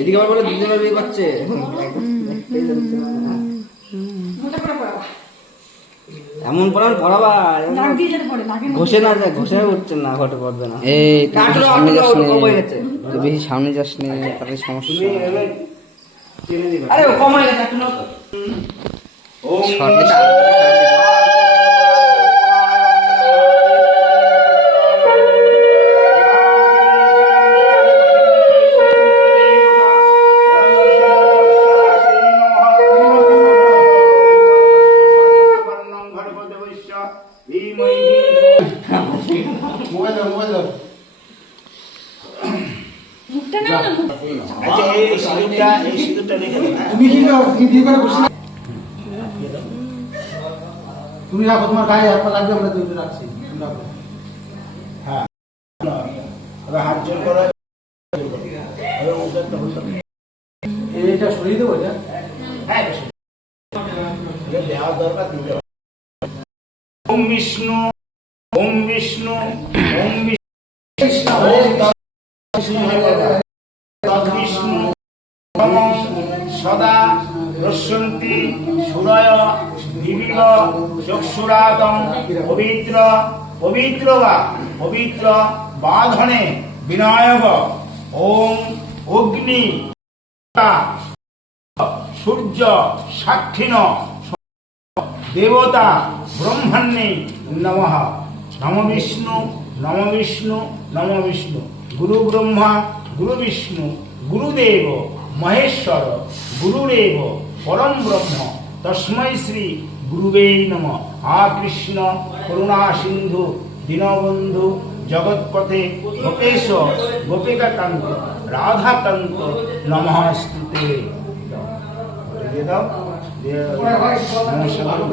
এদিকে আবার বলে দুজনের বিয়ে করছে। এমন পড়াবা ঘষে না যায়, ঘষে উঠছে না, ঘটে পড়বে না। এই সামনে যাস নি, বেশি সামনে যাস নি, তাহলে সমস্যা। আরে কম হয়ে গেছে একটু। তুমি রাখো, তোমার গায়ে হাত লাগবে, আমরা তুমি রাখছি। হ্যাঁ, হাত জোর করো, এটা সরিয়ে দেবো। এটা হ্যাঁ, দেওয়ার দরকার। ওম বিষ্ণু, ওম বিষ্ণু, ওম বিষ্ণু, বিষ্ণু সদা রস্যন্তি সুরয় নিবিল চক্ষুরাতম পবিত্র পবিত্র বা পবিত্র বাধনে বিনায়ক। ওম অগ্নি সূর্য সাক্ষিণ দেবতা ব্রহ্মণ্যে নমঃ। নম বিষ্ণু, নম বিষ্ণু, নম বিষ্ণু। গুরু ব্রহ্মা, গুরু বিষ্ণু, গুরুদেব মহেশ্বর, গুরুরেব পরম ব্রহ্ম, তস্मै শ্রী গুরুবে নমঃ। আ কৃষ্ণ করুণা সিন্ধু দীনবন্ধু জগৎপতে গোপেশ গোপিকাকান্ত রাধাকান্ত নমস্তুতে। নমস্কার।